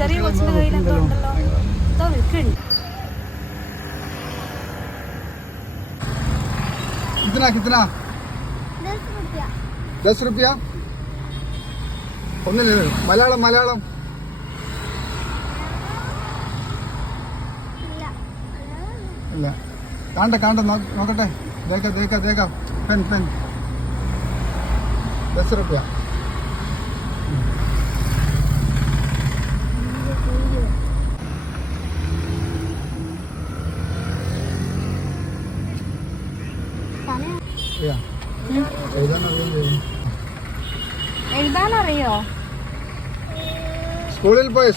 ചെറിയ കൊച്ചിന്റെ കയ്യിൽ എന്തോ ഉണ്ടല്ലോ, എന്തോ വിൽക്കുന്നുണ്ട്. कितना कितना 10 रुपया ഒന്നില്ല. മലയാളം മലയാളം ഇല്ല. കാണ്ട കാണ്ട നോക്കട്ടെ. ദേക്കാ ദേക്കാ ദേക്കാ. പെൻ പെൻ 10 रुपया. എഴുതാനറിയോ? സ്കൂളിൽ പോയോ?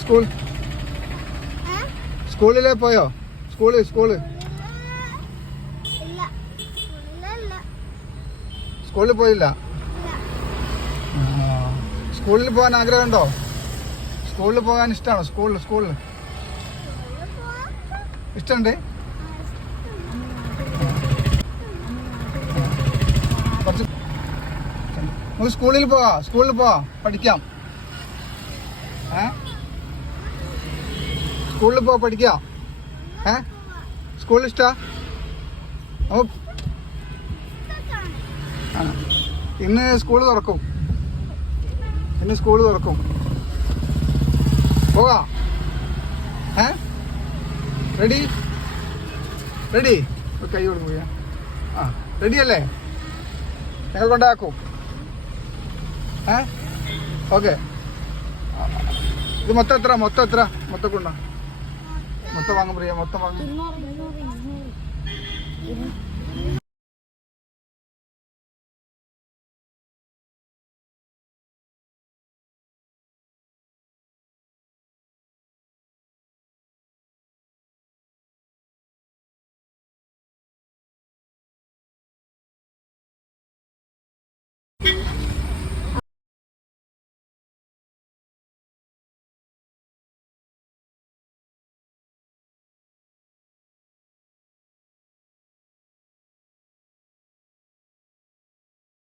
സ്കൂളിലെ പോയോ? സ്കൂള് സ്കൂളിൽ പോയില്ല. സ്കൂളിൽ പോകാൻ ആഗ്രഹമുണ്ടോ? സ്കൂളിൽ പോകാൻ ഇഷ്ടമാണോ? സ്കൂളിൽ ഇഷ്ടമുണ്ട്. നമുക്ക് സ്കൂളിൽ പോവാ പഠിക്കാം. സ്കൂളിൽ പോവാ പഠിക്കാം. സ്കൂളിൽ ഇഷ്ടാ? ഇന്ന് സ്കൂൾ തുറക്കും. പോകാ. റെഡി കൈ കൊടുക്കുക. റെഡി അല്ലേ? ഞങ്ങൾ കൊണ്ടാക്കും. ഓക്കെ. ഇത് മൊത്തം എത്ര കൊണ്ടാ? മൊത്തം വാങ്ങാൻ പറയാ. മൊത്തം വാങ്ങും.